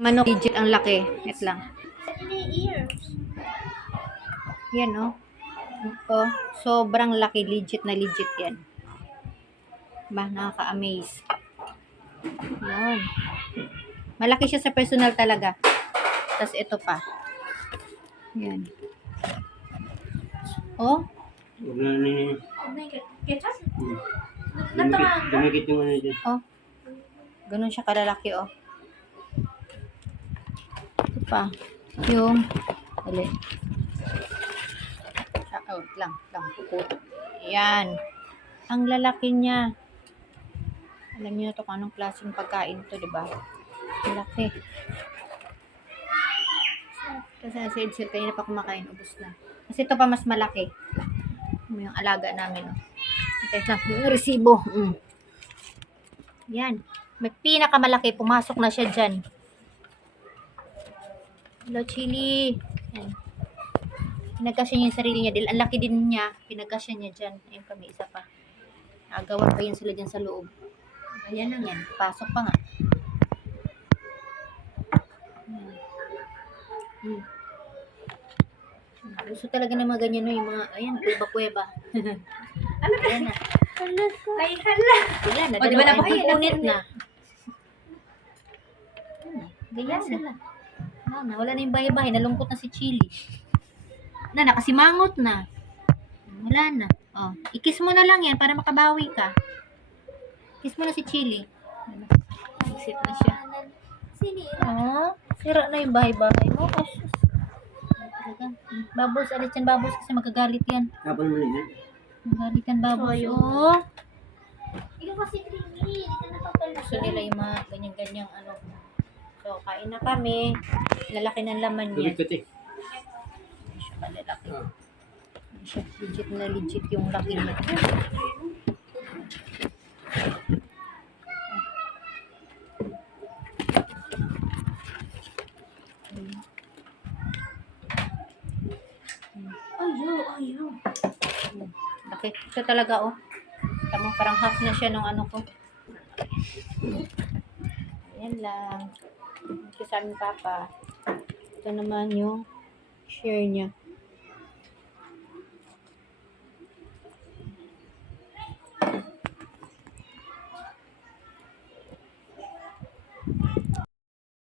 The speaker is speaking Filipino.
Manok legit ang laki. Wait lang. Yan oh. Oh, sobrang laki, legit na legit yan. Ba, nakaka-amaze. Yan. Malaki siya sa personal talaga. Tapos ito pa. Yan. Oh. Dumikit yung ano dyan. Oh. Ganun siya kalalaki oh. Ito pa. Yung dali. Oh, lang. Pukot. Yan. Ang lalaki niya. Alam niyo na to kung anong klaseng pagkain to, di ba? Malaki. Kasi sa Edsel, kanina pa kumakain, ubos na. Kasi ito pa mas malaki. Yung alaga namin, oh. Okay, lang. Yung resibo. Yan. May pinakamalaki. Pumasok na siya dyan. Hello, Chili. Yan. Pinagkasya niya yung sarili niya. Dahil ang laki din niya, pinagkasya niya dyan. Ayun kami, isa pa. Agawan pa yun sila dyan sa loob. Ayan lang yan. Pasok pa nga. Gusto talaga ng mga ganyan, no? Yung mga, ayan, kuweba-kuweba. Ano ka? Ayan na. Ay, hala. Ayan na. O, di ba Dalawa, napahiya? punit na. Ganyan sila. Wala na yung bahay-bahay. Nalungkot na si Chili. Nakasimangot na. Wala na. Oh, ikis mo na lang yan para makabawi ka. Kiss mo na si Chili. Exit na siya. Oh, sira na yung bahay-bahay mo. Oh, sus. Bubbles, alit yan Bubbles kasi magagalit yan. Kapal mo rin yan. Magagalit yan Bubbles. Oh. Ikaw kasi Trini, hindi ka nakapala. Gusto nila yung mga ganyan-ganyang ano. So, kain na kami. Lalaki ng laman niya. Dumikit eh. Hindi siya kalalaki. Hindi siya legit na legit yung laki niya. Ayaw. Laki. Ito talaga oh. Tama, parang half na siya ng ano ko. Ayan lang. Ito sa aming papa. Ito naman yung share niya.